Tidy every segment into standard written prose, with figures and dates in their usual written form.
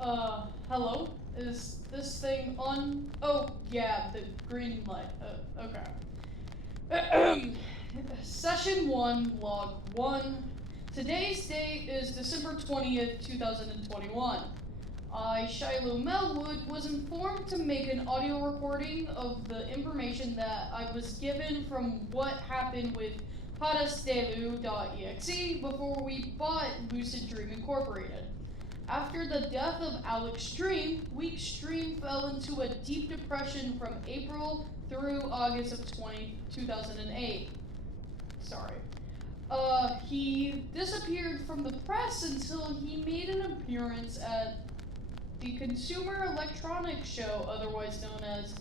Hello? Is this thing on? Oh, yeah, the green light. Okay. Session 1, Log 1. Today's date is December 20th, 2021. I, Shiloh Melwood, was informed to make an audio recording of the information that I was given from what happened with Parastelu.exe before we bought Lucid Dream Incorporated. After the death of Alex Dream, Weak Stream fell into a deep depression from April through August of 2008. Sorry. He disappeared from the press until he made an appearance at the Consumer Electronics Show, otherwise known as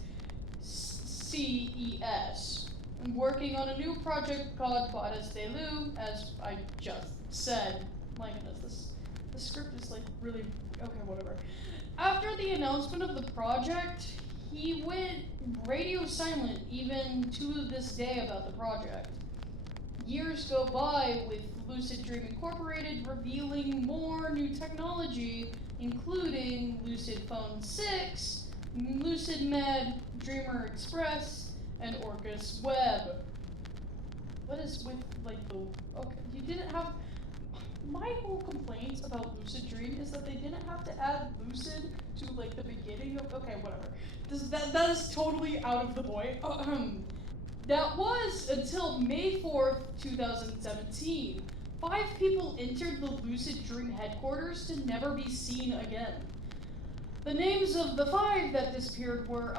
CES, working on a new project called Paras de Lu, as I just said. My goodness, the script is like really okay, whatever. After the announcement of the project, he went radio silent even to this day about the project. Years go by with Lucid Dream Incorporated revealing more new technology, including Lucid Phone 6, Lucid Med, Dreamer Express, and Orcus Web. What is with like the okay? You didn't have. My whole complaints about Lucid Dream is that they didn't have to add Lucid to like the beginning of. Okay, whatever. That is totally out of the void. That was until May 4th, 2017. 5 people entered the Lucid Dream headquarters to never be seen again. The names of the 5 that disappeared were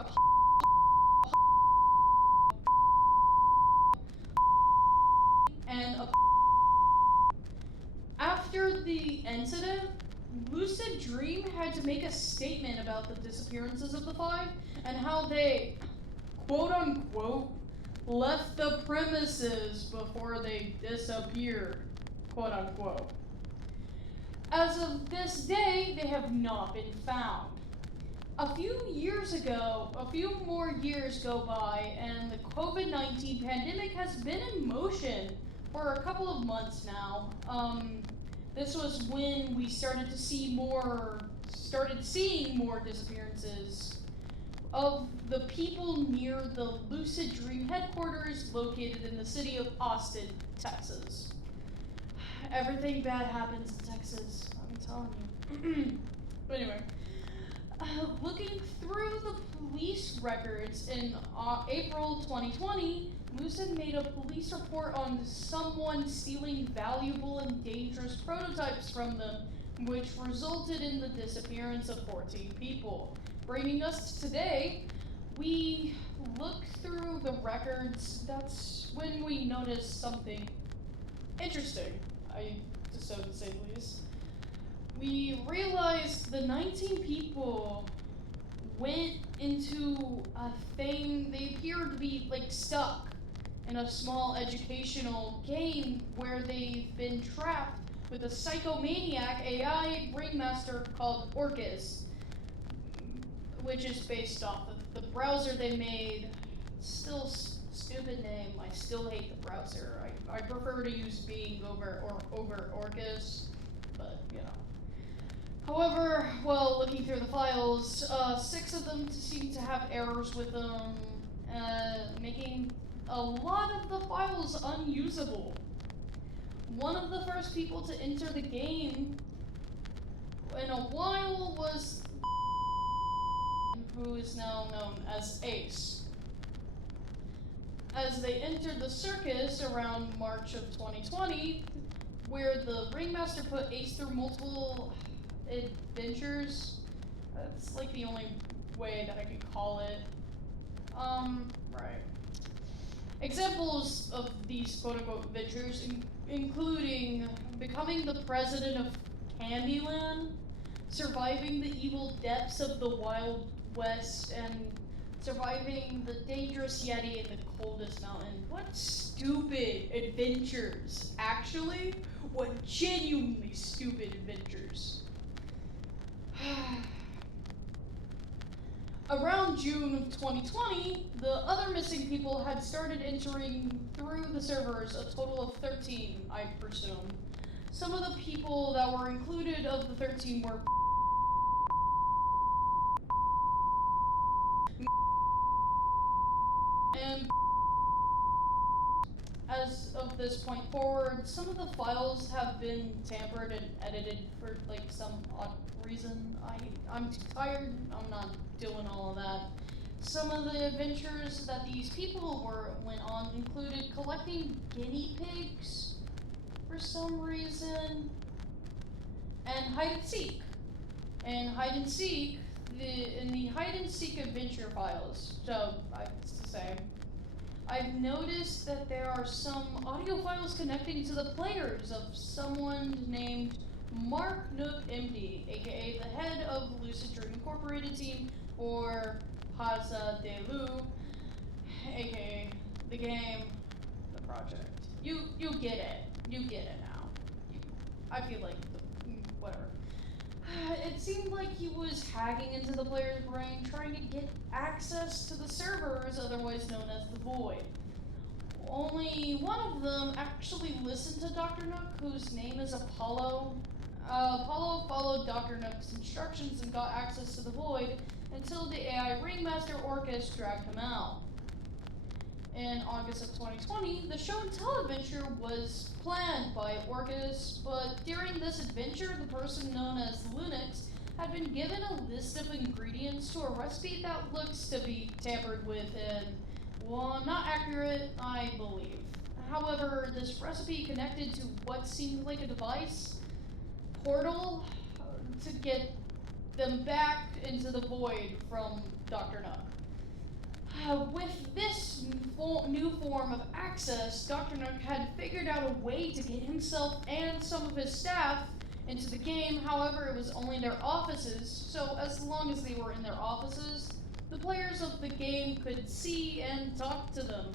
and after the incident, Lucid Dream had to make a statement about the disappearances of the 5 and how they, quote unquote, left the premises before they disappeared, quote unquote. As of this day, they have not been found. A few more years go by, and the COVID-19 pandemic has been in motion for a couple of months now. This was when we started seeing more disappearances of the people near the Lucid Dream headquarters located in the city of Austin, Texas. Everything bad happens in Texas, I'm telling you. But anyway, looking through the police records in April 2020, Lucid made a police report on someone stealing valuable and dangerous prototypes from them, which resulted in the disappearance of 14 people. Bringing us to today, we look through the records. That's when we notice something interesting, to say the least. We realized the 19 people went into a thing. They appeared to be like stuck in a small educational game where they've been trapped with a psychomaniac AI ringmaster called Orcus, which is based off of the browser they made. Still stupid name. I still hate the browser. I prefer to use Bing over Orcus, but you know. However, while looking through the files, 6 of them seem to have errors with them, making a lot of the files unusable. One of the first people to enter the game in a while was who is now known as Ace. As they entered the circus around March of 2020, where the ringmaster put Ace through multiple adventures. That's like the only way that I could call it. Right. Examples of these quote-unquote adventures including becoming the president of Candyland, surviving the evil depths of the Wild West, and surviving the dangerous Yeti in the coldest mountain. What stupid adventures. Actually, what genuinely stupid adventures. Around June of 2020, the other missing people had started entering through the servers, a total of 13, I presume. Some of the people that were included of the 13 were And as of this point forward, some of the files have been tampered and edited for like some odd reason. I'm too tired. I'm not doing all of that. Some of the adventures that these people went on included collecting guinea pigs for some reason, and hide and seek. And hide and seek, in the hide and seek adventure files. So I've noticed that there are some audio files connecting to the players of someone named Mark Nook MD, aka the head of Lucid Dream Incorporated team, or Haza Delu, aka the game, the project. You get it. You get it now. I feel like whatever. It seemed like he was hacking into the player's brain, trying to get access to the servers, otherwise known as the Void. Only one of them actually listened to Dr. Nook, whose name is Apollo. Apollo followed Dr. Nook's instructions and got access to the Void until the AI Ringmaster Orcus dragged him out. In August of 2020, the show and tell adventure was planned by Orcus, but during this adventure, the person known as Lunix had been given a list of ingredients to a recipe that looks to be tampered with and, well, not accurate, I believe. However, this recipe connected to what seemed like a device, portal, to get them back into the Void from Dr. Nook. With this new form of access, Dr. Nook had figured out a way to get himself and some of his staff into the game. However, it was only in their offices, so as long as they were in their offices, the players of the game could see and talk to them.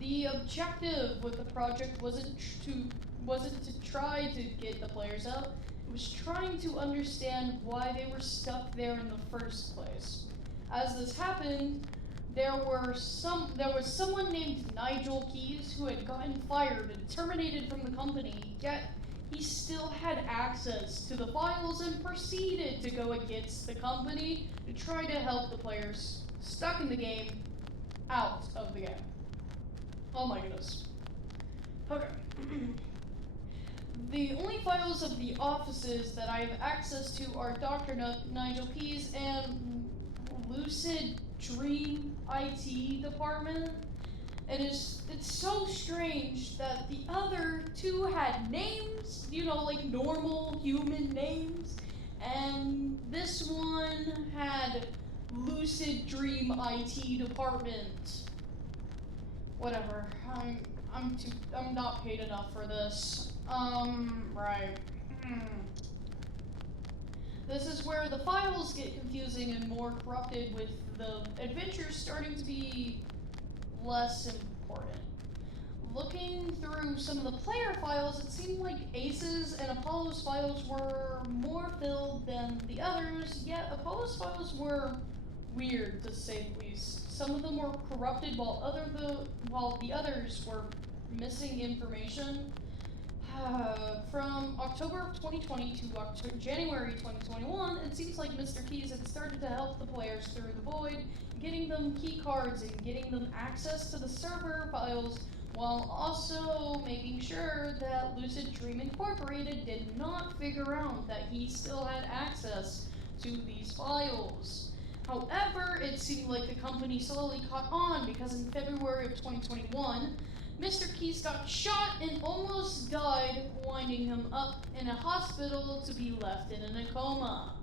The objective with the project wasn't to try to get the players out, it was trying to understand why they were stuck there in the first place. As this happened, there was someone named Nigel Keys who had gotten fired and terminated from the company, yet he still had access to the files and proceeded to go against the company to try to help the players stuck in the game out of the game. Oh my goodness. Okay. The only files of the offices that I have access to are Dr. Nook, Nigel Keys, and Lucid Dream IT department. And it's so strange that the other two had names, like normal human names, and this one had Lucid Dream IT department. Whatever. I'm not paid enough for this. Right. This is where the files get confusing and more corrupted, with the adventures starting to be less important. Looking through some of the player files, it seemed like Ace's and Apollo's files were more filled than the others, yet Apollo's files were weird, to say the least. Some of them were corrupted while the others were missing information. From October of 2020 to January 2021, it seems like Mr. Keys had started to help the players through the Void, getting them key cards and getting them access to the server files, while also making sure that Lucid Dream Incorporated did not figure out that he still had access to these files. However, it seemed like the company slowly caught on, because in February of 2021, Mr. Keys got shot and almost died, winding him up in a hospital to be left in a coma.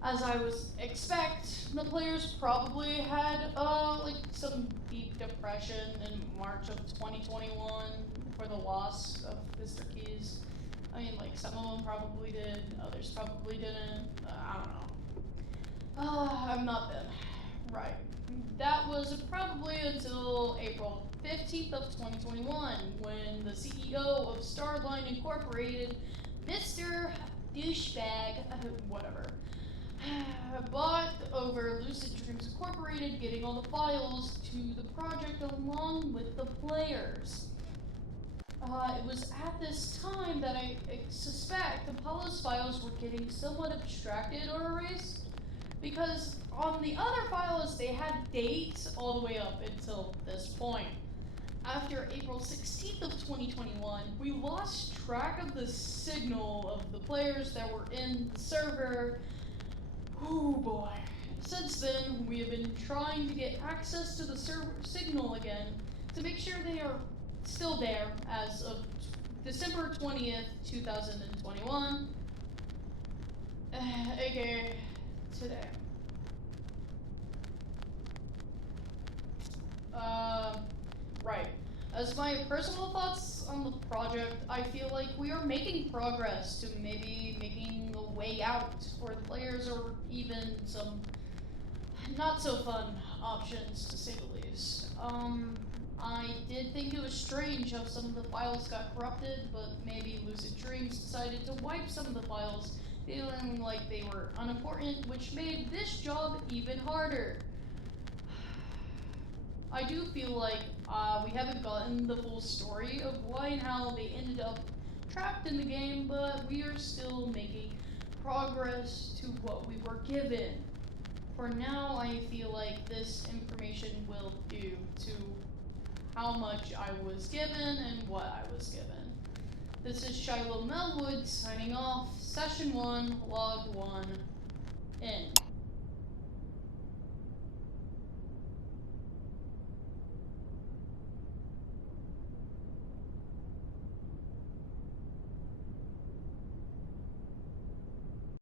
As I would expect, the players probably had some deep depression in March of 2021 for the loss of Mr. Keys. I mean, some of them probably did, others probably didn't. I don't know. I'm not them. Right. That was probably until April 15th of 2021, when the CEO of Starline Incorporated, Mr. Douchebag, whatever, bought over Lucid Dreams Incorporated, getting all the files to the project along with the players. It was at this time that I suspect Apollo's files were getting somewhat abstracted or erased, because on the other files they had dates all the way up until this point. After April 16th of 2021, we lost track of the signal of the players that were in the server. Oh boy. Since then, we have been trying to get access to the server signal again to make sure they are still there as of December 20th, 2021, aka today. Right. As my personal thoughts on the project, I feel like we are making progress to maybe making a way out for the players, or even some not so fun options, to say the least. I did think it was strange how some of the files got corrupted, but maybe Lucid Dreams decided to wipe some of the files, feeling like they were unimportant, which made this job even harder. I do feel like we haven't gotten the full story of why and how they ended up trapped in the game, but we are still making progress to what we were given. For now, I feel like this information will do to how much I was given and what I was given. This is Shiloh Melwood signing off. Session 1, Log 1, end.